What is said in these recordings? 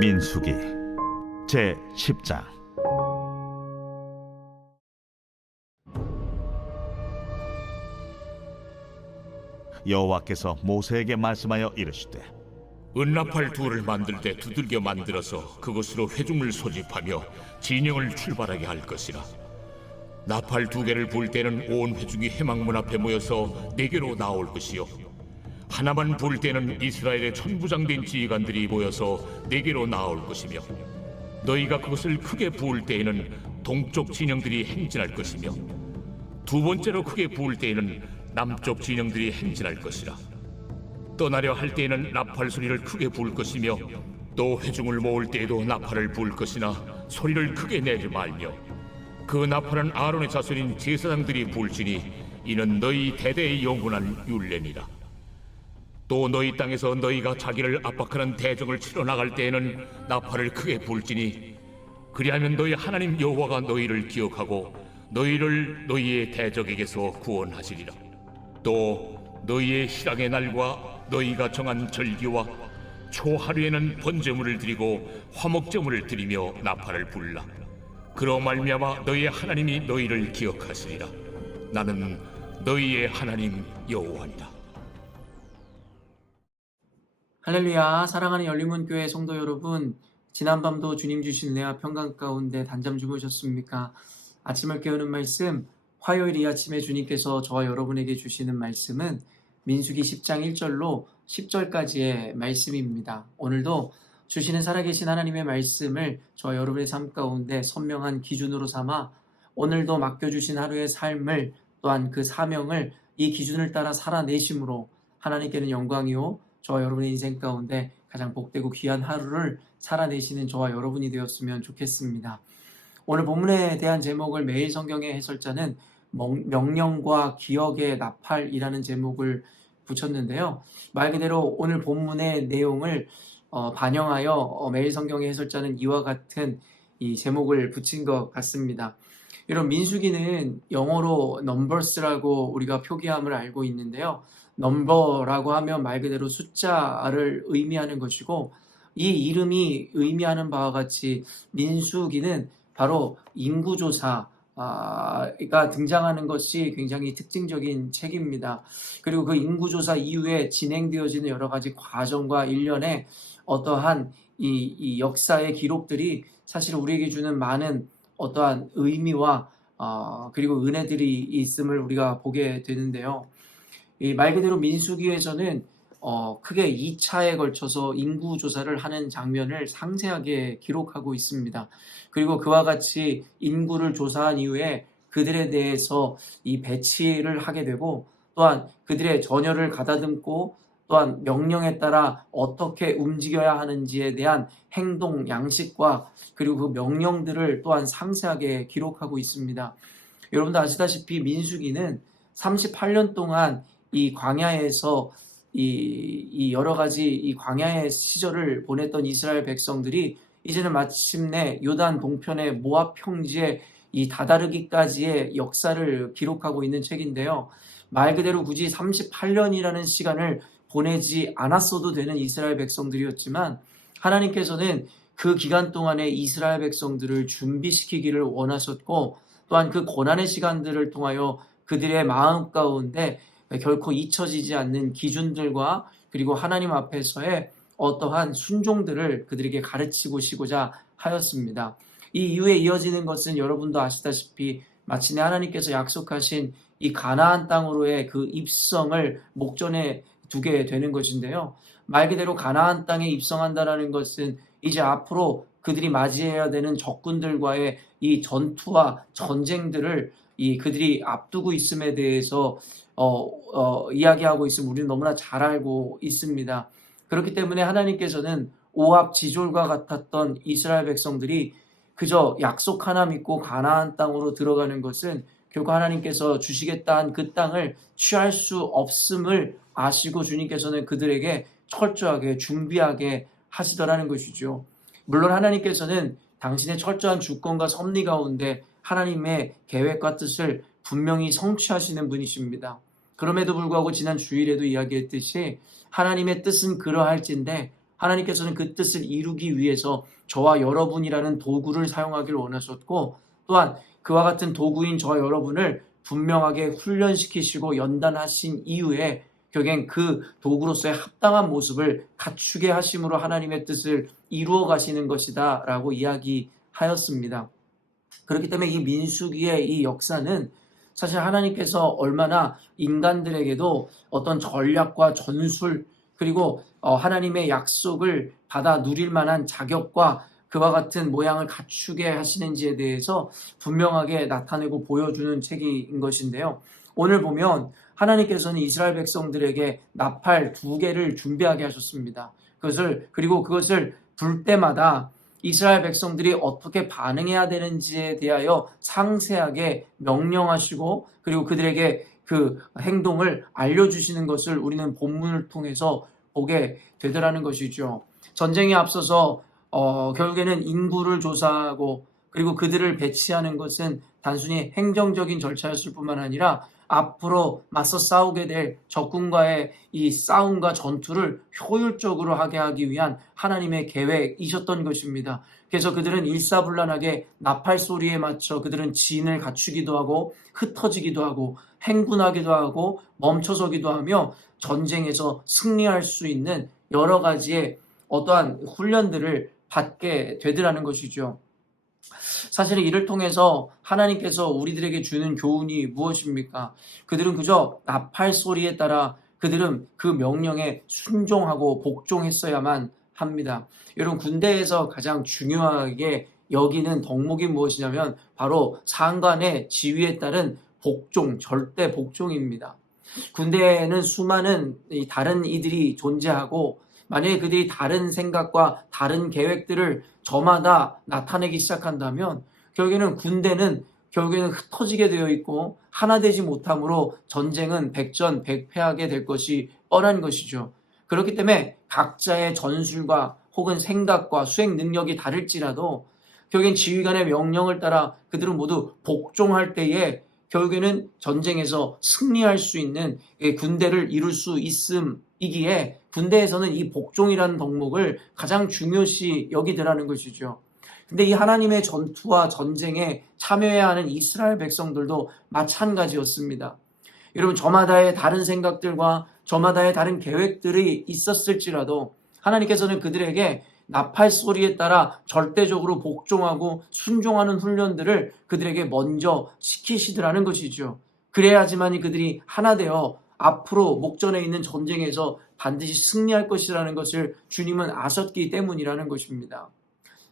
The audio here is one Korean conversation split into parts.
민수기 제 10장. 여호와께서 모세에게 말씀하여 이르시되, 은나팔 둘을 만들 때 두들겨 만들어서 그것으로 회중을 소집하며 진영을 출발하게 할 것이라. 나팔 두 개를 불 때는 온 회중이 회막문 앞에 모여서 내게로 나올 것이요, 하나만 불 때는 이스라엘의 천부장된 지휘관들이 모여서 내게로 나올 것이며, 너희가 그것을 크게 부을 때에는 동쪽 진영들이 행진할 것이며, 두 번째로 크게 부을 때에는 남쪽 진영들이 행진할 것이라. 떠나려 할 때에는 나팔 소리를 크게 부을 것이며, 또 회중을 모을 때에도 나팔을 부을 것이나 소리를 크게 내지 말며, 그 나팔은 아론의 자손인 제사장들이 불지니 이는 너희 대대의 영원한 율례니라. 또 너희 땅에서 너희가 자기를 압박하는 대적을 치러 나갈 때에는 나팔을 크게 불지니, 그리하면 너희 하나님 여호와가 너희를 기억하고 너희를 너희의 대적에게서 구원하시리라. 또 너희의 실학의 날과 너희가 정한 절기와 초하루에는 번제물을 드리고 화목제물을 드리며 나팔을 불라. 그로 말미암아 너희의 하나님이 너희를 기억하시리라. 나는 너희의 하나님 여호와니라. 할렐루야. 사랑하는 열린문교회 성도 여러분, 지난밤도 주님 주신 은혜와 평강 가운데 단잠 주무셨습니까? 아침을 깨우는 말씀, 화요일 이 아침에 주님께서 저와 여러분에게 주시는 말씀은 민수기 10장 1절로 10절까지의 말씀입니다. 오늘도 주시는 살아계신 하나님의 말씀을 저와 여러분의 삶 가운데 선명한 기준으로 삼아 오늘도 맡겨주신 하루의 삶을, 또한 그 사명을 이 기준을 따라 살아내심으로 하나님께는 영광이요, 저와 여러분의 인생 가운데 가장 복되고 귀한 하루를 살아내시는 저와 여러분이 되었으면 좋겠습니다. 오늘 본문에 대한 제목을 매일 성경의 해설자는 명령과 기억의 나팔이라는 제목을 붙였는데요. 말 그대로 오늘 본문의 내용을 반영하여 매일 성경의 해설자는 이와 같은 이 제목을 붙인 것 같습니다. 이런 민수기는 영어로 numbers라고 우리가 표기함을 알고 있는데요. 넘버라고 하면 말 그대로 숫자를 의미하는 것이고, 이 이름이 의미하는 바와 같이 민수기는 바로 인구조사가 등장하는 것이 굉장히 특징적인 책입니다. 그리고 그 인구조사 이후에 진행되어지는 여러 가지 과정과 일련의 어떠한 이 역사의 기록들이 사실 우리에게 주는 많은 어떠한 의미와 그리고 은혜들이 있음을 우리가 보게 되는데요. 이 말 그대로 민수기에서는 크게 2차에 걸쳐서 인구조사를 하는 장면을 상세하게 기록하고 있습니다. 그리고 그와 같이 인구를 조사한 이후에 그들에 대해서 이 배치를 하게 되고, 또한 그들의 전열을 가다듬고, 또한 명령에 따라 어떻게 움직여야 하는지에 대한 행동 양식과 그리고 그 명령들을 또한 상세하게 기록하고 있습니다. 여러분도 아시다시피 민수기는 38년 동안 이 광야에서 이 여러 가지 이 광야의 시절을 보냈던 이스라엘 백성들이 이제는 마침내 요단 동편의 모압 평지에 이 다다르기까지의 역사를 기록하고 있는 책인데요. 말 그대로 굳이 38년이라는 시간을 보내지 않았어도 되는 이스라엘 백성들이었지만, 하나님께서는 그 기간 동안에 이스라엘 백성들을 준비시키기를 원하셨고, 또한 그 고난의 시간들을 통하여 그들의 마음 가운데 결코 잊혀지지 않는 기준들과 그리고 하나님 앞에서의 어떠한 순종들을 그들에게 가르치고자 하였습니다. 이 이후에 이어지는 것은 여러분도 아시다시피 마침내 하나님께서 약속하신 이 가나안 땅으로의 그 입성을 목전에 두게 되는 것인데요. 말 그대로 가나안 땅에 입성한다라는 것은 이제 앞으로 그들이 맞이해야 되는 적군들과의 이 전투와 전쟁들을 그들이 앞두고 있음에 대해서 이야기하고 있음을 우리는 너무나 잘 알고 있습니다. 그렇기 때문에 하나님께서는 오합지졸과 같았던 이스라엘 백성들이 그저 약속 하나 믿고 가나안 땅으로 들어가는 것은 결국 하나님께서 주시겠다 한 그 땅을 취할 수 없음을 아시고 주님께서는 그들에게 철저하게 준비하게 하시더라는 것이죠. 물론 하나님께서는 당신의 철저한 주권과 섭리 가운데 하나님의 계획과 뜻을 분명히 성취하시는 분이십니다. 그럼에도 불구하고 지난 주일에도 이야기했듯이 하나님의 뜻은 그러할진데 하나님께서는 그 뜻을 이루기 위해서 저와 여러분이라는 도구를 사용하기를 원하셨고, 또한 그와 같은 도구인 저와 여러분을 분명하게 훈련시키시고 연단하신 이후에 결국엔 그 도구로서의 합당한 모습을 갖추게 하심으로 하나님의 뜻을 이루어 가시는 것이다 라고 이야기하였습니다. 그렇기 때문에 이 민수기의 이 역사는 사실 하나님께서 얼마나 인간들에게도 어떤 전략과 전술, 그리고 하나님의 약속을 받아 누릴 만한 자격과 그와 같은 모양을 갖추게 하시는지에 대해서 분명하게 나타내고 보여주는 책인 것인데요. 오늘 보면 하나님께서는 이스라엘 백성들에게 나팔 2개를 준비하게 하셨습니다. 그리고 그것을 불 때마다 이스라엘 백성들이 어떻게 반응해야 되는지에 대하여 상세하게 명령하시고, 그리고 그들에게 그 행동을 알려주시는 것을 우리는 본문을 통해서 보게 되더라는 것이죠. 전쟁에 앞서서 결국에는 인구를 조사하고 그리고 그들을 배치하는 것은 단순히 행정적인 절차였을 뿐만 아니라 앞으로 맞서 싸우게 될 적군과의 이 싸움과 전투를 효율적으로 하게 하기 위한 하나님의 계획이셨던 것입니다. 그래서 그들은 일사불란하게 나팔 소리에 맞춰 그들은 진을 갖추기도 하고 흩어지기도 하고 행군하기도 하고 멈춰서기도 하며 전쟁에서 승리할 수 있는 여러 가지의 어떠한 훈련들을 받게 되더라는 것이죠. 사실은 이를 통해서 하나님께서 우리들에게 주는 교훈이 무엇입니까? 그들은 그저 나팔 소리에 따라 그들은 그 명령에 순종하고 복종했어야만 합니다. 여러분, 군대에서 가장 중요하게 여기는 덕목이 무엇이냐면 바로 상관의 지휘에 따른 복종, 절대 복종입니다. 군대에는 수많은 다른 이들이 존재하고 만약에 그들이 다른 생각과 다른 계획들을 저마다 나타내기 시작한다면 결국에는 군대는 흩어지게 되어 있고 하나 되지 못함으로 전쟁은 백전백패하게 될 것이 뻔한 것이죠. 그렇기 때문에 각자의 전술과 혹은 생각과 수행 능력이 다를지라도 결국엔 지휘관의 명령을 따라 그들은 모두 복종할 때에 결국에는 전쟁에서 승리할 수 있는 군대를 이룰 수 있음이기에 군대에서는 이 복종이라는 덕목을 가장 중요시 여기더라는 것이죠. 근데 이 하나님의 전투와 전쟁에 참여해야 하는 이스라엘 백성들도 마찬가지였습니다. 여러분, 저마다의 다른 생각들과 저마다의 다른 계획들이 있었을지라도 하나님께서는 그들에게 나팔 소리에 따라 절대적으로 복종하고 순종하는 훈련들을 그들에게 먼저 시키시더라는 것이죠. 그래야지만이 그들이 하나 되어 앞으로 목전에 있는 전쟁에서 반드시 승리할 것이라는 것을 주님은 아셨기 때문이라는 것입니다.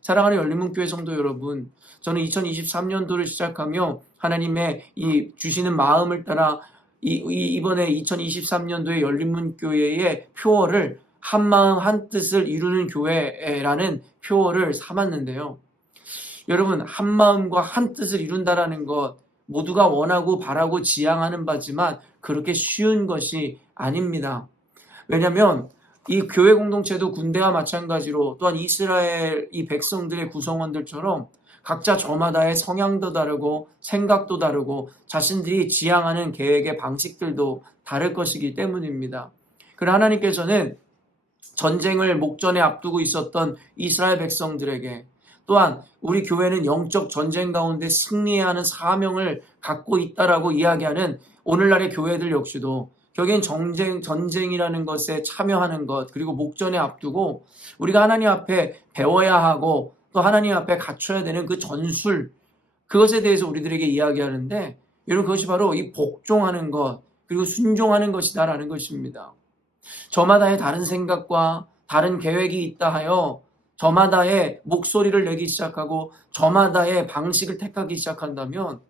사랑하는 열린문교회 성도 여러분, 저는 2023년도를 시작하며 하나님의 이 주시는 마음을 따라 이번에 2023년도에 열린문교회의 표어를 한마음 한뜻을 이루는 교회라는 표어를 삼았는데요. 여러분, 한마음과 한뜻을 이룬다라는 것 모두가 원하고 바라고 지향하는 바지만 그렇게 쉬운 것이 아닙니다. 왜냐하면 이 교회 공동체도 군대와 마찬가지로 또한 이스라엘 이 백성들의 구성원들처럼 각자 저마다의 성향도 다르고 생각도 다르고 자신들이 지향하는 계획의 방식들도 다를 것이기 때문입니다. 그러나 하나님께서는 전쟁을 목전에 앞두고 있었던 이스라엘 백성들에게 또한 우리 교회는 영적 전쟁 가운데 승리해야 하는 사명을 갖고 있다라고 이야기하는 오늘날의 교회들 역시도 결국엔 전쟁이라는 것에 참여하는 것, 그리고 목전에 앞두고 우리가 하나님 앞에 배워야 하고 또 하나님 앞에 갖춰야 되는 그 전술, 그것에 대해서 우리들에게 이야기하는데 여러분, 그것이 바로 이 복종하는 것 그리고 순종하는 것이다라는 것입니다. 저마다의 다른 생각과 다른 계획이 있다 하여 저마다의 목소리를 내기 시작하고 저마다의 방식을 택하기 시작한다면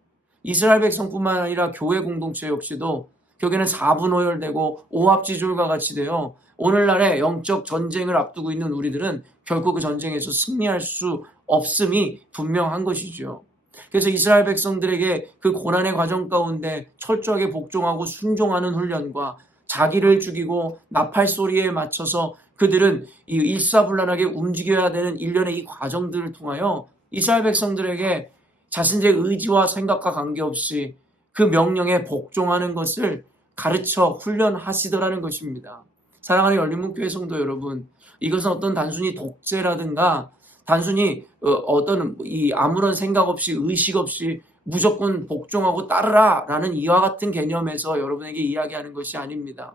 이스라엘 백성뿐만 아니라 교회 공동체 역시도 결국에는 4분오열되고 오합지졸과 같이 되어 오늘날의 영적 전쟁을 앞두고 있는 우리들은 결코 그 전쟁에서 승리할 수 없음이 분명한 것이죠. 그래서 이스라엘 백성들에게 그 고난의 과정 가운데 철저하게 복종하고 순종하는 훈련과 자기를 죽이고 나팔 소리에 맞춰서 그들은 이 일사불란하게 움직여야 되는 일련의 이 과정들을 통하여 이스라엘 백성들에게 자신들의 의지와 생각과 관계없이 그 명령에 복종하는 것을 가르쳐 훈련하시더라는 것입니다. 사랑하는 열린문교회 성도 여러분, 이것은 어떤 단순히 독재라든가 단순히 어떤 이 아무런 생각 없이 의식 없이 무조건 복종하고 따르라라는 이와 같은 개념에서 여러분에게 이야기하는 것이 아닙니다.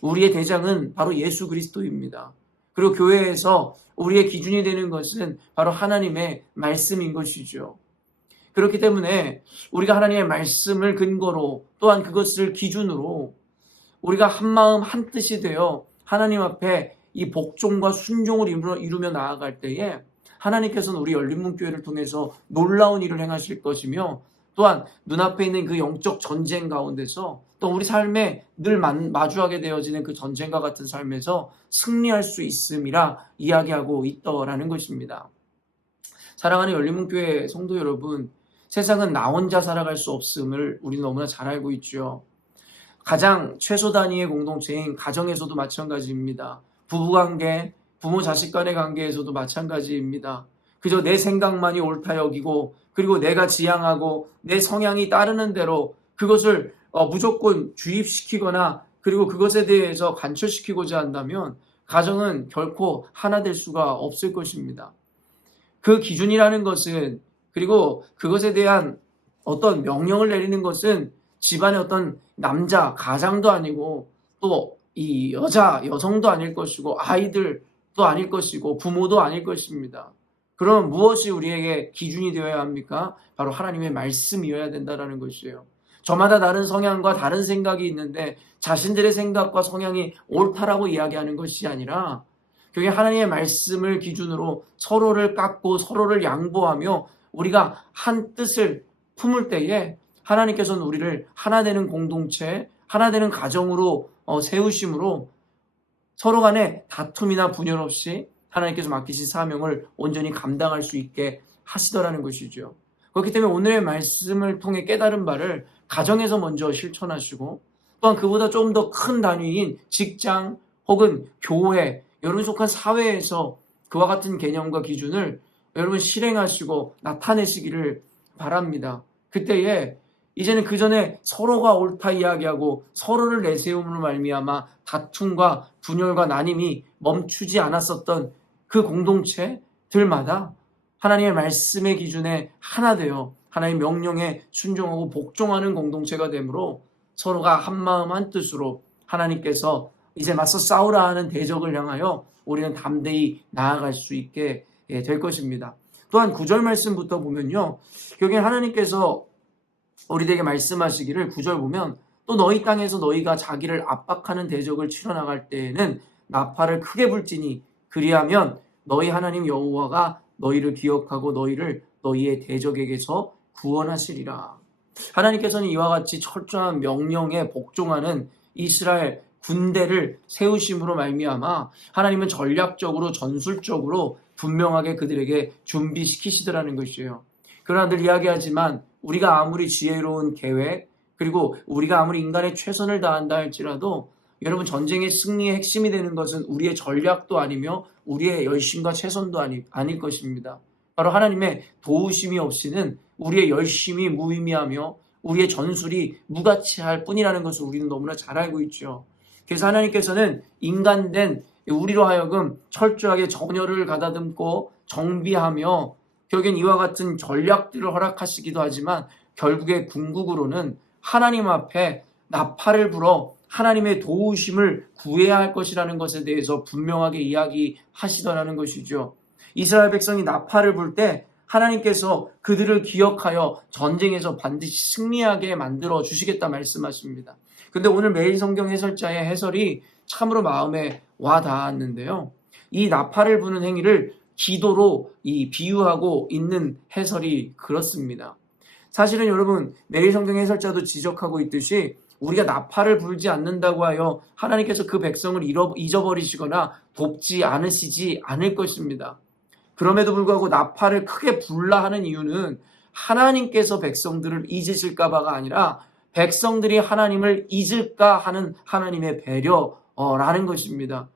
우리의 대장은 바로 예수 그리스도입니다. 그리고 교회에서 우리의 기준이 되는 것은 바로 하나님의 말씀인 것이죠. 그렇기 때문에 우리가 하나님의 말씀을 근거로 또한 그것을 기준으로 우리가 한마음 한뜻이 되어 하나님 앞에 이 복종과 순종을 이루며 나아갈 때에 하나님께서는 우리 열린문교회를 통해서 놀라운 일을 행하실 것이며 또한 눈앞에 있는 그 영적 전쟁 가운데서 또 우리 삶에 늘 마주하게 되어지는 그 전쟁과 같은 삶에서 승리할 수 있음이라 이야기하고 있더라는 것입니다. 사랑하는 열린문교회 성도 여러분, 세상은 나 혼자 살아갈 수 없음을 우리는 너무나 잘 알고 있죠. 가장 최소 단위의 공동체인 가정에서도 마찬가지입니다. 부부관계, 부모 자식 간의 관계에서도 마찬가지입니다. 그저 내 생각만이 옳다 여기고 그리고 내가 지향하고 내 성향이 따르는 대로 그것을 무조건 주입시키거나 그리고 그것에 대해서 관철시키고자 한다면 가정은 결코 하나 될 수가 없을 것입니다. 그 기준이라는 것은 그리고 그것에 대한 어떤 명령을 내리는 것은 집안의 어떤 남자, 가장도 아니고 또 이 여성도 아닐 것이고 아이들도 아닐 것이고 부모도 아닐 것입니다. 그럼 무엇이 우리에게 기준이 되어야 합니까? 바로 하나님의 말씀이어야 된다는 것이에요. 저마다 다른 성향과 다른 생각이 있는데 자신들의 생각과 성향이 옳다라고 이야기하는 것이 아니라 그게 하나님의 말씀을 기준으로 서로를 깎고 서로를 양보하며 우리가 한 뜻을 품을 때에 하나님께서는 우리를 하나 되는 공동체, 하나 되는 가정으로 세우심으로 서로 간에 다툼이나 분열 없이 하나님께서 맡기신 사명을 온전히 감당할 수 있게 하시더라는 것이죠. 그렇기 때문에 오늘의 말씀을 통해 깨달은 바를 가정에서 먼저 실천하시고 또한 그보다 좀 더 큰 단위인 직장 혹은 교회, 여러분이 속한 사회에서 그와 같은 개념과 기준을 여러분 실행하시고 나타내시기를 바랍니다. 그때에 이제는 그 전에 서로가 옳다 이야기하고 서로를 내세움으로 말미암아 다툼과 분열과 나님이 멈추지 않았었던 그 공동체들마다 하나님의 말씀의 기준에 하나 되어 하나님의 명령에 순종하고 복종하는 공동체가 되므로 서로가 한마음 한뜻으로 하나님께서 이제 맞서 싸우라 하는 대적을 향하여 우리는 담대히 나아갈 수 있게 될 것입니다. 또한 9절 말씀부터 보면요, 여기 하나님께서 우리에게 말씀하시기를 9절 보면 또 너희 땅에서 너희가 자기를 압박하는 대적을 치러나갈 때에는 나팔을 크게 불지니 그리하면 너희 하나님 여호와가 너희를 기억하고 너희를 너희의 대적에게서 구원하시리라. 하나님께서는 이와 같이 철저한 명령에 복종하는 이스라엘 군대를 세우심으로 말미암아 하나님은 전략적으로 전술적으로 분명하게 그들에게 준비시키시더라는 것이에요. 그러나 늘 이야기하지만 우리가 아무리 지혜로운 계획 그리고 우리가 아무리 인간의 최선을 다한다 할지라도 여러분 전쟁의 승리의 핵심이 되는 것은 우리의 전략도 아니며 우리의 열심과 최선도 아닐 것입니다. 바로 하나님의 도우심이 없이는 우리의 열심이 무의미하며 우리의 전술이 무가치할 뿐이라는 것을 우리는 너무나 잘 알고 있죠. 그래서 하나님께서는 인간된 우리로 하여금 철저하게 전열을 가다듬고 정비하며 결국엔 이와 같은 전략들을 허락하시기도 하지만 결국에 궁극으로는 하나님 앞에 나팔을 불어 하나님의 도우심을 구해야 할 것이라는 것에 대해서 분명하게 이야기하시더라는 것이죠. 이스라엘 백성이 나팔을 불 때 하나님께서 그들을 기억하여 전쟁에서 반드시 승리하게 만들어 주시겠다 말씀하십니다. 근데 오늘 매일 성경 해설자의 해설이 참으로 마음에 와 닿았는데요. 이 나팔을 부는 행위를 기도로 비유하고 있는 해설이 그렇습니다. 사실은 여러분 매일 성경 해설자도 지적하고 있듯이 우리가 나팔을 불지 않는다고 하여 하나님께서 그 백성을 잊어버리시거나 돕지 않으시지 않을 것입니다. 그럼에도 불구하고 나팔을 크게 불라 하는 이유는 하나님께서 백성들을 잊으실까 봐가 아니라 백성들이 하나님을 잊을까 하는 하나님의 배려라는 것입니다.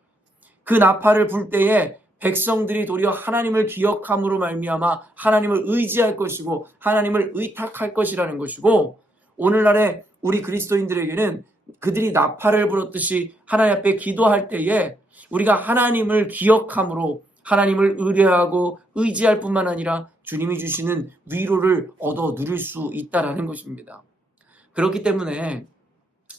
그 나팔을 불 때에 백성들이 도리어 하나님을 기억함으로 말미암아 하나님을 의지할 것이고 하나님을 의탁할 것이라는 것이고 오늘날의 우리 그리스도인들에게는 그들이 나팔을 불었듯이 하나님 앞에 기도할 때에 우리가 하나님을 기억함으로 하나님을 의뢰하고 의지할 뿐만 아니라 주님이 주시는 위로를 얻어 누릴 수 있다라는 것입니다. 그렇기 때문에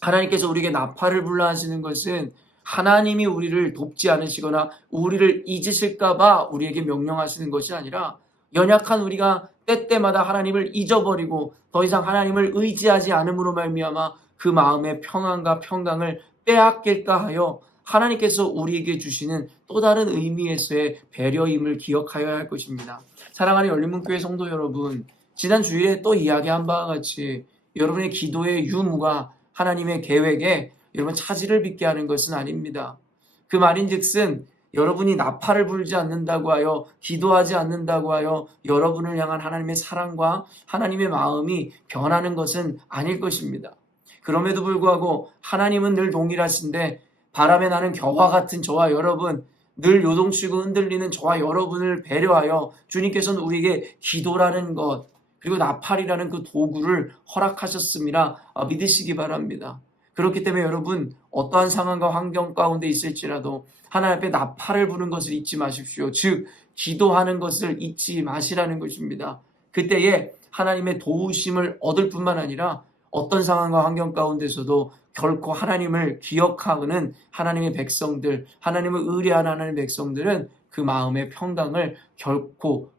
하나님께서 우리에게 나팔을 불라 하시는 것은 하나님이 우리를 돕지 않으시거나 우리를 잊으실까 봐 우리에게 명령하시는 것이 아니라 연약한 우리가 때때마다 하나님을 잊어버리고 더 이상 하나님을 의지하지 않음으로 말미암아 그 마음의 평안과 평강을 빼앗길까 하여 하나님께서 우리에게 주시는 또 다른 의미에서의 배려임을 기억하여야 할 것입니다. 사랑하는 열린문교회 성도 여러분, 지난 주일에 또 이야기한 바와 같이 여러분의 기도의 유무가 하나님의 계획에 여러분 차질을 빚게 하는 것은 아닙니다. 그 말인즉슨 여러분이 나팔을 불지 않는다고 하여 기도하지 않는다고 하여 여러분을 향한 하나님의 사랑과 하나님의 마음이 변하는 것은 아닐 것입니다. 그럼에도 불구하고 하나님은 늘 동일하신데 바람에 나는 겨와 같은 저와 여러분, 늘 요동치고 흔들리는 저와 여러분을 배려하여 주님께서는 우리에게 기도라는 것 그리고 나팔이라는 그 도구를 허락하셨음이라 믿으시기 바랍니다. 그렇기 때문에 여러분 어떠한 상황과 환경 가운데 있을지라도 하나님 앞에 나팔을 부는 것을 잊지 마십시오. 즉 기도하는 것을 잊지 마시라는 것입니다. 그때에 하나님의 도우심을 얻을 뿐만 아니라 어떤 상황과 환경 가운데서도 결코 하나님을 기억하는 하나님의 백성들, 하나님을 의뢰하는 하나님의 백성들은 그 마음의 평강을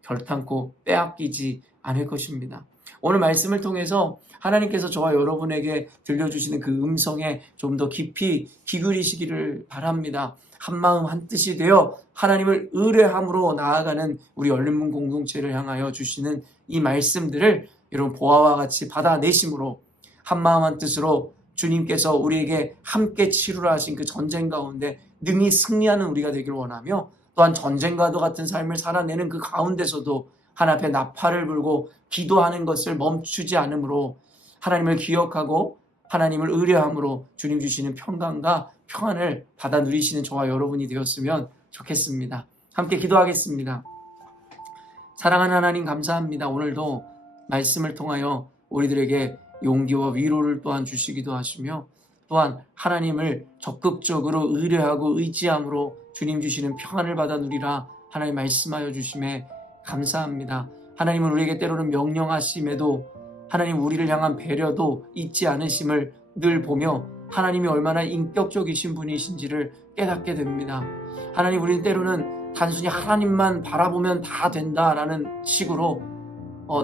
결탄코 빼앗기지 않을 것입니다. 오늘 말씀을 통해서 하나님께서 저와 여러분에게 들려주시는 그 음성에 좀 더 깊이 기울이시기를 바랍니다. 한마음 한뜻이 되어 하나님을 의뢰함으로 나아가는 우리 열린문 공동체를 향하여 주시는 이 말씀들을 여러분 보아와 같이 받아내심으로 한마음 한뜻으로 주님께서 우리에게 함께 치루라 하신 그 전쟁 가운데 능히 승리하는 우리가 되길 원하며 또한 전쟁과도 같은 삶을 살아내는 그 가운데서도 하나님 앞에 나팔을 불고 기도하는 것을 멈추지 않으므로 하나님을 기억하고 하나님을 의뢰함으로 주님 주시는 평강과 평안을 받아 누리시는 저와 여러분이 되었으면 좋겠습니다. 함께 기도하겠습니다. 사랑하는 하나님 감사합니다. 오늘도 말씀을 통하여 우리들에게 용기와 위로를 또한 주시기도 하시며 또한 하나님을 적극적으로 의뢰하고 의지함으로 주님 주시는 평안을 받아 누리라 하나님 말씀하여 주심에 감사합니다. 하나님은 우리에게 때로는 명령하심에도 하나님 우리를 향한 배려도 잊지 않으심을 늘 보며 하나님이 얼마나 인격적이신 분이신지를 깨닫게 됩니다. 하나님 우리는 때로는 단순히 하나님만 바라보면 다 된다라는 식으로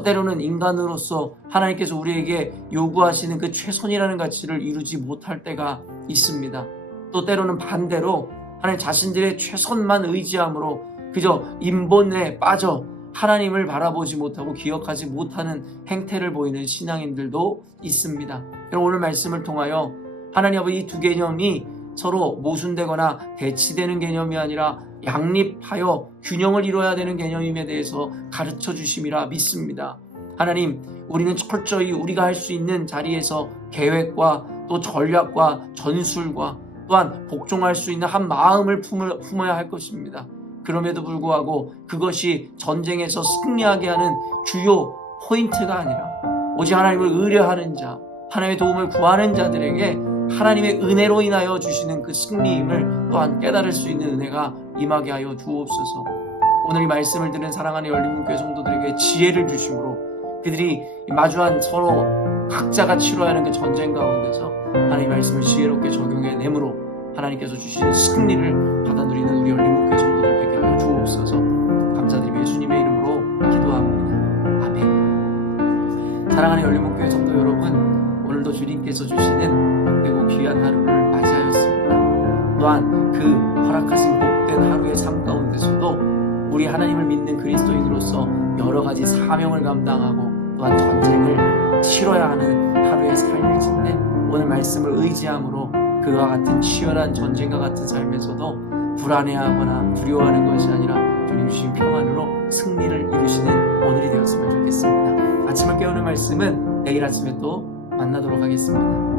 때로는 인간으로서 하나님께서 우리에게 요구하시는 그 최선이라는 가치를 이루지 못할 때가 있습니다. 또 때로는 반대로 하나님 자신들의 최선만 의지함으로 그저 인본에 빠져 하나님을 바라보지 못하고 기억하지 못하는 행태를 보이는 신앙인들도 있습니다. 오늘 말씀을 통하여 하나님 아버지 이 두 개념이 서로 모순되거나 대치되는 개념이 아니라 양립하여 균형을 이뤄야 되는 개념임에 대해서 가르쳐 주심이라 믿습니다. 하나님, 우리는 철저히 우리가 할 수 있는 자리에서 계획과 또 전략과 전술과 또한 복종할 수 있는 한 마음을 품어야 할 것입니다. 그럼에도 불구하고 그것이 전쟁에서 승리하게 하는 주요 포인트가 아니라 오직 하나님을 의뢰하는 자, 하나님의 도움을 구하는 자들에게 하나님의 은혜로 인하여 주시는 그 승리임을 또한 깨달을 수 있는 은혜가 임하게 하여 주옵소서. 오늘 이 말씀을 들은 사랑하는 열린문교회 성도들에게 지혜를 주심으로 그들이 마주한 서로 각자가 치러야 하는 그 전쟁 가운데서 하나님의 말씀을 지혜롭게 적용해내므로 하나님께서 주신 승리를 받아 누리는 우리 열린문교회 성도들 되게 하여 주옵소서. 감사드리며 예수님의 이름으로 기도합니다. 아멘. 사랑하는 열린문교회 성도 여러분, 오늘도 주님께서 주시는 복되고 귀한 하루를 맞이하였습니다. 또한 그 허락하신 복된 하루의 삶 가운데서도 우리 하나님을 믿는 그리스도인으로서 여러 가지 사명을 감당하고 또한 전쟁을 치러야 하는 하루의 삶일진데 오늘 말씀을 의지함으로 그와 같은 치열한 전쟁과 같은 삶에서도 불안해하거나 두려워하는 것이 아니라 주님 주신 평안으로 승리를 이루시는 오늘이 되었으면 좋겠습니다. 아침을 깨우는 말씀은 내일 아침에 또 만나도록 하겠습니다.